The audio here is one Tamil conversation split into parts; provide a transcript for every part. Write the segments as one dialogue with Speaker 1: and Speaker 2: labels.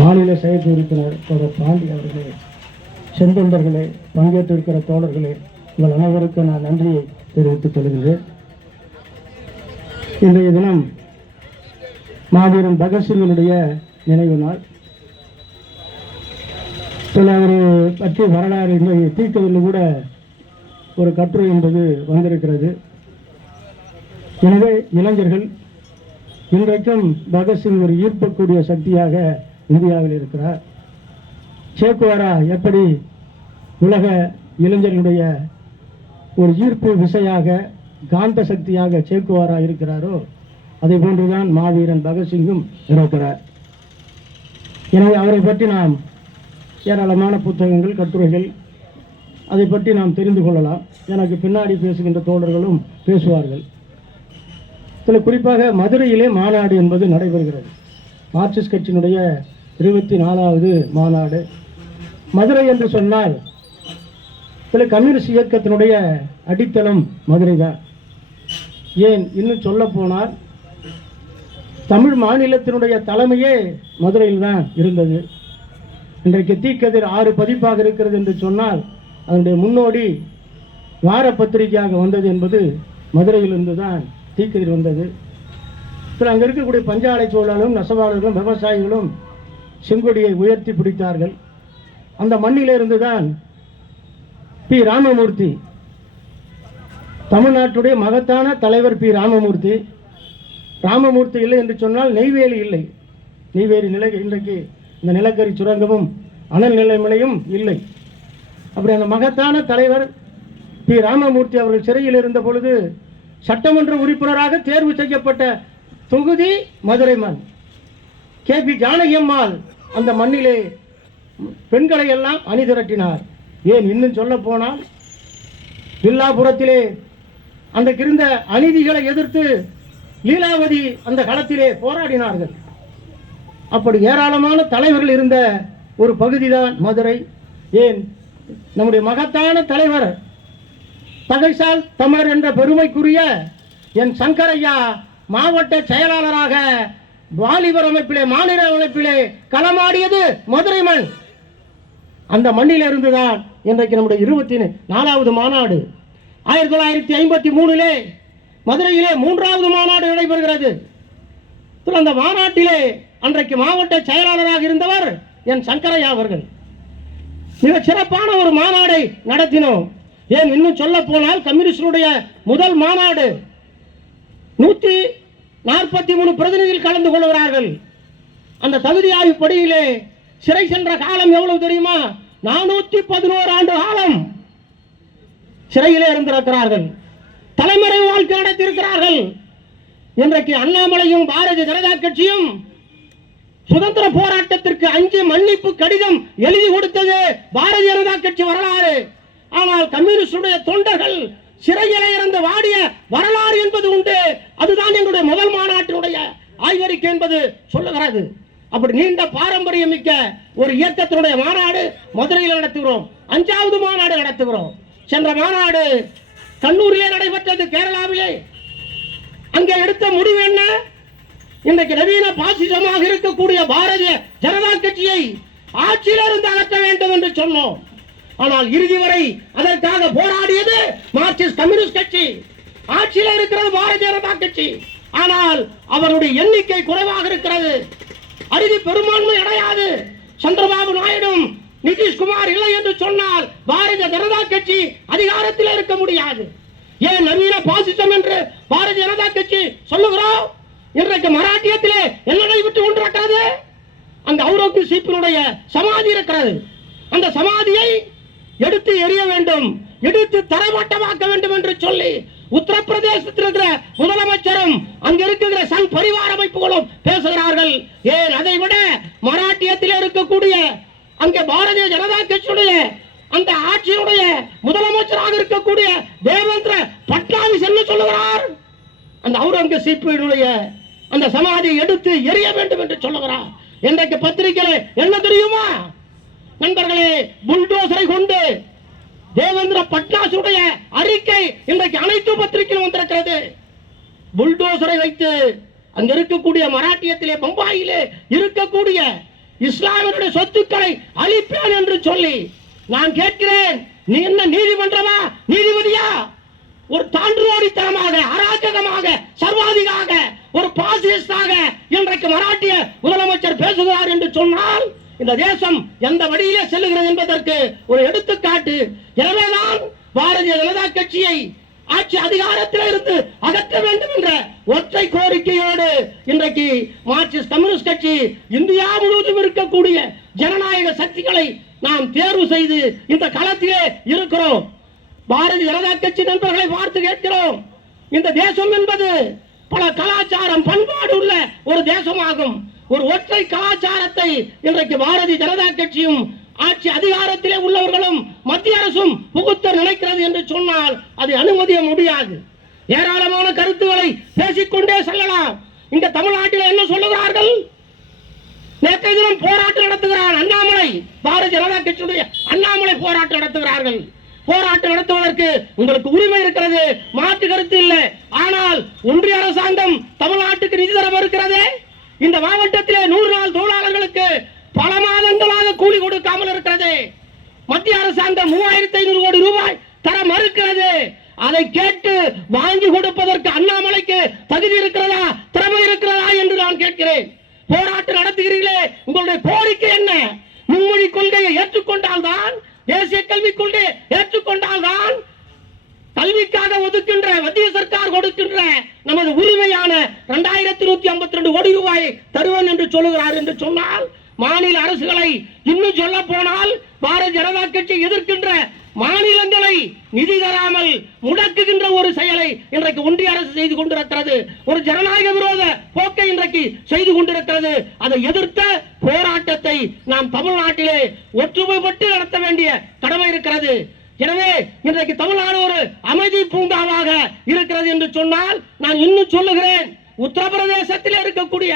Speaker 1: மாநில செயற்குழு உறுப்பினர் தோழர் பாண்டி அவர்களே செந்தொண்டர்களே பங்கேற்றிருக்கிற தோழர்களே உங்கள் அனைவருக்கும் நான் நன்றியை தெரிவித்துக் கொள்கிறேன் இன்றைய தினம் மாவீரன் பகத்சிங்கினுடைய நினைவு நாள். சில ஒரு பற்றி வரலாறு இன்றைய தீர்க்கதில் கூட ஒரு கட்டுரை என்பது வந்திருக்கிறது. எனவே இளைஞர்கள் இன்றைக்கும் பகத்சிங் ஒரு ஈர்ப்பக்கூடிய சக்தியாக இந்தியாவில் இருக்கிறார் சேக்குவாரா எப்படி உலக இளைஞர்களுடைய ஒரு ஈர்ப்பு விசையாக காந்த சக்தியாக சேக்குவாரா இருக்கிறாரோ அதே போன்றுதான் மாவீரன் பகத்சிங்கும் இருக்கிறார். எனவே அவரை பற்றி நாம் ஏராளமான புத்தகங்கள் கட்டுரைகள் அதை பற்றி நாம் தெரிந்து கொள்ளலாம். எனக்கு பின்னாடி பேசுகின்ற தோழர்களும் பேசுவார்கள். இதில் குறிப்பாக மதுரையிலே மாநாடு என்பது நடைபெறுகிறது. மார்க்சிஸ்ட் கட்சியினுடைய இருபத்தி நாலாவது மாநாடு. மதுரை என்று சொன்னால் சில கம்யூனிஸ்ட் இயக்கத்தினுடைய அடித்தளம் மதுரை தான். ஏன்? இன்னும் சொல்ல போனால் தமிழ் மாநிலத்தினுடைய தலைமையே மதுரையில் தான் இருந்தது. இன்றைக்கு தீக்கதிர் ஆறு பதிப்பாக இருக்கிறது என்று சொன்னால் அதனுடைய முன்னோடி வார பத்திரிகையாக வந்தது என்பது மதுரையிலிருந்து தான் தீக்கதிர் வந்தது. அங்கே இருக்கக்கூடிய பஞ்சாலை சூழலும் நெசவாளர்களும் விவசாயிகளும் செங்கொடியை உயர்த்தி பிடித்தார்கள். அந்த மண்ணிலிருந்து தான் பி. ராமமூர்த்தி தமிழ்நாட்டுடைய மகத்தான தலைவர் பி. ராமமூர்த்தி. ராமமூர்த்தி இல்லை என்று சொன்னால் நெய்வேலி இல்லை. நெய்வேலி நிலை இன்றைக்கு இந்த நிலக்கரி சுரங்கமும் அனல் நிலைமலையும் இல்லை. அப்படி அந்த மகத்தான தலைவர் பி. ராமமூர்த்தி அவர்கள் சிறையில் இருந்த பொழுது சட்டமன்ற உறுப்பினராக தேர்வு செய்யப்பட்ட தொகுதி மதுரை மண் கே பி ஜானகியம்மாள் அந்த மண்ணிலே பெண்களை எல்லாம் அணிதிரட்டினார் ஏன் இன்னும் சொல்ல போனால் வில்லாபுரத்திலே அன்றைக்கு இருந்த அநீதிகளை எதிர்த்து லீலாவதி அந்த களத்திலே போராடினார்கள். அப்படி ஏராளமான தலைவர்கள் இருந்த ஒரு பகுதிதான் மதுரை. ஏன்? நம்முடைய மகத்தான தலைவர் தகைசால் தமிழர் என்ற பெருமைக்குரிய என் சங்கரையா மாவட்ட செயலாளராக வாலிபர் அமைப்பிலே மாநில அமைப்பிலே களமாடியது மதுரை மண். அந்த மண்ணில் இருந்துதான் இன்றைக்கு நம்முடைய இருபத்தி நாலாவது மாநாடு. ஆயிரத்தி தொள்ளாயிரத்தி ஐம்பத்தி மூணிலே மதுரையிலே மூன்றாவது மாநாடு நடைபெறுகிறது. அந்த மாநாட்டிலே அன்றைக்கு மாவட்ட செயலாளராக இருந்தவர் என் சங்கரையா அவர்கள். மிக சிறப்பான ஒரு மாநாடை நடத்தினோம். ஏன் இன்னும் சொல்ல போனால் கம்யூனிஸ்டுடைய முதல் மாநாடு. நூற்றி நாற்பத்தி மூணு பிரதிநிதிகள் கலந்து கொள்கிறார்கள். அந்த தகுதி ஆய்வு படியிலே சிறை சென்ற காலம் எவ்வளவு தெரியுமா? நானூத்தி பதினோரு ஆண்டு காலம் சிறையிலே இருந்திருக்கிறார்கள். தலைமுறை வாழ்க்கை நடத்தியிருக்கிறார்கள். இன்றைக்கு அண்ணாமலையும் பாரதிய ஜனதா கட்சியும் சுதந்திர போராட்டத்திற்கு அஞ்சு மன்னிப்பு கடிதம் எழுதி கொடுத்தது பாரதிய ஜனதா கட்சி வரலாறு. ஆனால் கம்யூனிஸ்டுடைய தொண்டர்கள் சிறையிலே இருந்து வாடிய வரலாறு என்பது உண்டு. அதுதான் எங்களுடைய முதல் மாநாட்டினுடைய ஆய்வறிக்கை என்பது சொல்லுகிறது. அப்படி நீண்ட பாரம்பரியம் மிக்க ஒரு இயக்கத்தினுடைய மாநாடு மதுரையில் நடத்துகிறோம். அஞ்சாவது மாநாடு நடத்துகிறோம். சென்ற மாநாடு கண்ணூரிலே நடைபெற்றது கேரளாவிலே. அங்கே எடுத்த முடிவு என்ன? இன்றைக்கு நவீன பாசிசமாக இருக்கக்கூடிய பாரதிய ஜனதா கட்சியை ஆட்சியிலிருந்து அகற்ற வேண்டும் என்று சொன்னோம். ஆனால் இறுதி வரை அதற்காக போராடியது மார்க்சிஸ்ட் கம்யூனிஸ்ட் கட்சி. ஆட்சியில் இருக்கிறது பாரதிய ஜனதா கட்சி. ஆனால் அவருடைய எண்ணிக்கை குறைவாக இருக்கிறது. அறுதி பெரும்பான்மை அடையாது. சந்திரபாபு நாயுடும் நிதிஷ்குமார் இல்லை என்று சொன்னால் பாரதிய ஜனதா கட்சி அதிகாரத்தில் இருக்க முடியாது. ஏன் நவீன பாசிசம் என்று பாரதிய ஜனதா கட்சி சொல்லுகிறோம்? இன்றைக்கு மராட்டியத்திலே என்ன நடைபெற்று கொண்டிருக்கிறது? அந்த அவுரங்கசீப்பினுடைய சமாதி இருக்கிறது. அந்த சமாதியை எடுத்து எறிய வேண்டும் எடுத்து தரைமட்டமாக்க வேண்டும் என்று சொல்லி உத்தரப்பிரதேசத்தில் இருக்கிற முதலமைச்சரும் அங்க இருக்கிற சங் பரிவார அமைப்புகளும் பேசுகிறார்கள். ஏன் அதை விட மராட்டியத்தில் இருக்கக்கூடிய அங்கே பாரதிய ஜனதா கட்சியுடைய அந்த ஆட்சியுடைய முதலமைச்சராக இருக்கக்கூடிய தேவேந்திர பட்னாவிஸ் என்ன சொல்லுகிறார்? அந்த அவுரங்கசீப்பினுடைய அந்த சமாதியை எடுத்து எரிய வேண்டும் என்று சொல்லுகிறார். இன்றைக்கு பத்திரிகையில என்ன தெரியுமா? நண்பர்களே புல்டோசரை கொண்டு தேவேந்திர பட்னாசுடைய அறிக்கை இன்றைக்கு அனைத்து பத்திரிகையிலும் வந்திருக்கிறது. புல்டோசரை வைத்து அங்க இருக்கக்கூடிய மராட்டியத்திலே பம்பாயிலே இருக்கக்கூடிய
Speaker 2: இஸ்லாமியருடைய சொத்துக்களை அழிப்பேன் என்று சொல்லி நான் கேட்கிறேன். நீ என்ன நீதிமன்றமா? நீதிபதியா? ஒரு தாண்டுவோடித்தனமாக அராஜகமாக சர்வாதிகாக ஒரு பாசிஸ்டாக இன்றைக்கு மராட்டிய முதலமைச்சர் பேசுகிறார் என்று சொன்னால் இந்த தேசம் எந்த வழியிலே செல்லுகிறது என்பதற்கு ஒரு எடுத்துக்காட்டு எனவேதான் பாரதிய ஜனதா கட்சியை ஆட்சி அதிகாரத்தில் இருந்து அகற்ற வேண்டும் என்ற ஒற்றை கோரிக்கையோடு இன்றைக்கு மார்க்சிஸ்ட் கம்யூனிஸ்ட் கட்சி இந்தியா முழுவதும் இருக்கக்கூடிய ஜனநாயக சக்திகளை நாம் தேர்வு செய்து இந்த களத்திலே இருக்கிறோம். பாரதிய ஜனதா கட்சி நண்பர்களை பார்த்து கேட்கிறோம். இந்த தேசம் என்பது பல கலாச்சாரம் பண்பாடு உள்ள ஒரு தேசமாகும். ஒரு ஒற்றை கலாச்சாரத்தை இன்றைக்கு பாரதிய ஜனதா கட்சியும் ஆட்சி அதிகாரத்திலே உள்ளவர்களும் மத்திய அரசும் புகுத்த நினைக்கிறது என்று சொன்னால் அதை அனுமதிய முடியாது. ஏராளமான கருத்துக்களை பேசிக்கொண்டே செல்லலாம். இந்த தமிழ்நாட்டில் என்ன சொல்லுகிறார்கள்? நேற்றைய தினம் போராட்டம் நடத்துகிறார் அண்ணாமலை. பாரதிய ஜனதா கட்சியுடைய அண்ணாமலை போராட்டம் நடத்துகிறார்கள். போராட்டம் நடத்துவதற்கு உங்களுக்கு உரிமை இருக்கிறது மாற்று கருத்து இல்லை. ஆனால் ஒன்றிய அரசாங்கம் தமிழ்நாட்டுக்கு நிதி தர மறுக்கிறதே? இந்த மாவட்டத்திலே நூறு நாள் தொழிலாளர் பல மாதங்களாக கூலி கொடுக்காமல் இருக்கிறது மத்திய அரசாங்கம் மூவாயிரத்தி ஐநூறு கோடி ரூபாய் தர மறுக்கிறது. அதை கேட்டு வாங்கி கொடுப்பதற்கு அண்ணாமலைக்கு தகுதி இருக்கிறதா திறமை இருக்கிறதா என்று நான் கேட்கிறேன். போராட்டம் நடத்துகிறீர்களே உங்களுடைய கோரிக்கை என்ன? மும்மொழி கொள்கையை ஏற்றுக்கொண்டால் தான் தேசிய கல்விக் கொள்கையை ஏற்றுக்கொண்டால் தான் கல்விக்காக ஒதுக்கின்ற மத்திய சர்க்கார் கொடுக்கின்ற நமது உரிமையான இரண்டாயிரத்தி நூத்தி ஐம்பத்தி ரெண்டு கோடி ரூபாயை தருவேன் என்று சொல்லுகிறார் என்று சொன்னால் மாநில அரசுகளை இன்னும் சொல்ல போனால் பாரதிய ஜனதா கட்சி எதிர்க்கின்ற மாநிலங்களை நிதி தராமல் முடக்குகின்ற ஒரு செயலை இன்றைக்கு ஒன்றிய அரசு செய்து கொண்டிருக்கிறது. ஒரு ஜனநாயக விரோத போக்கை இன்றைக்கு செய்து கொண்டிருக்கிறது. அதை எதிர்த்த போராட்டத்தை நாம் தமிழ்நாட்டிலே ஒற்றுமைப்பட்டு நடத்த வேண்டிய கடமை இருக்கிறது. எனவே இன்றைக்கு தமிழ்நாடு ஒரு அமைதி பூங்காவாக இருக்கிறது என்று சொன்னால் நான் இன்னும் சொல்லுகிறேன். உத்தரப்பிரதேசத்தில் இருக்கக்கூடிய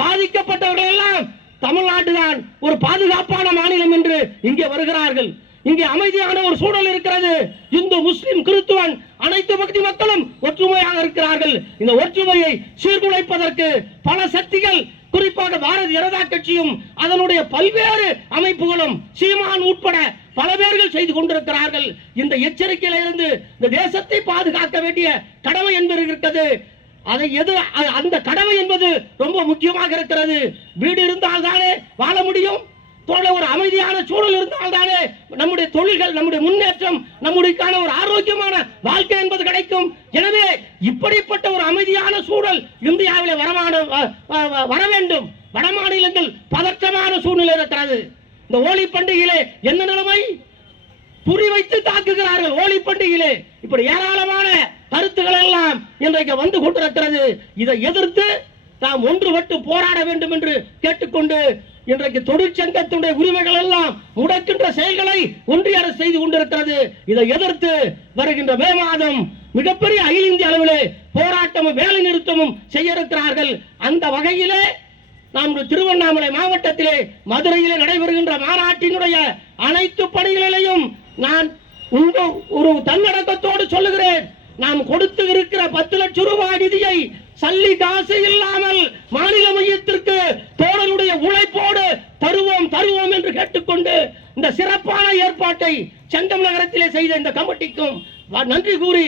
Speaker 2: பாதிக்கப்பட்டவர்கள் எல்லாம் தமிழ்நாடு தான் ஒரு பாதுகாப்பான மாநிலம் என்று இங்கே வருகிறார்கள். இங்கே அமைதியான ஒரு சூழல் இருக்கிறது. இந்து முஸ்லிம் கிறிஸ்துவன் அனைத்து பகுதி மக்களும் ஒற்றுமையாக இருக்கிறார்கள். இந்த ஒற்றுமையை சீர்குலைப்பதற்கு பல சக்திகள் குறிப்பாக பாரதிய ஜனதா கட்சியும் அதனுடைய பல்வேறு அமைப்புகளும் சீமான் உட்பட பல பேர்கள் செய்து கொண்டிருக்கிறார்கள். இந்த எச்சரிக்கையிலிருந்து இந்த தேசத்தை பாதுகாக்க வேண்டிய கடமை என்பது இருக்கிறது. அதை எது அந்த கடமை என்பது ரொம்ப முக்கியமாக இருக்கிறது. வீடு இருந்தால் தானே வாழ முடியும். தோழ ஒரு அமைதியான சூழல் இருந்தால் தானே நம்முடைய தொழில்கள் நம்முடைய முன்னேற்றம் நம்முடையக்கான ஒரு ஆரோக்கியமான வாழ்க்கை என்பது கிடைக்கும். எனவே இப்படிப்பட்ட ஒரு அமைதியான சூழல் இந்தியாவில் வரமான வ- வ- வர வேண்டும். வட மாநிலங்கள் பதற்றமான சூழ்நிலை இருக்கிறது. இந்த ஹோலி பண்டிகையிலே என்ன நிலைமை? புரி வைத்து தாக்குகிறார்கள் ஹோலி பண்டிகையிலே. இப்படி ஏராளமான கருத்துக்கள் எல்லாம் இன்றைக்கு வந்து கொண்டிருக்கிறது. இதை எதிர்த்து நாம் ஒன்றுபட்டு போராட வேண்டும் என்று கேட்டுக்கொண்டு இன்றைக்கு தொழிற்சங்கத்தினுடைய உரிமைகள் எல்லாம் முடக்கின்ற செயல்களை ஒன்றிய அரசு செய்து கொண்டிருக்கிறது. இதை எதிர்த்து வருகின்ற மே மாதம் மிகப்பெரிய அகில இந்திய அளவிலே போராட்டமும் வேலை நிறுத்தமும் செய்ய இருக்கிறார்கள் அந்த வகையிலே நாம் திருவண்ணாமலை மாவட்டத்திலே மதுரையிலே நடைபெறுகின்ற மாநாட்டினுடைய அனைத்து பணிகளிலையும் நான் உங்க ஒரு தன்னடக்கத்தோடு சொல்லுகிறேன். நாம் கொடுத்து இருக்கிற பத்து லட்சம் ரூபாய் நிதியை சல்லி காசு இல்லாமல் மாநில மையத்திற்கு தோழனுடைய உழைப்போடு தருவோம் தருவோம் என்று கேட்டுக்கொண்டு இந்த சிறப்பான ஏற்பாட்டை செந்தம் நகரத்திலே செய்த இந்த கமிட்டிக்கும் நன்றி கூறி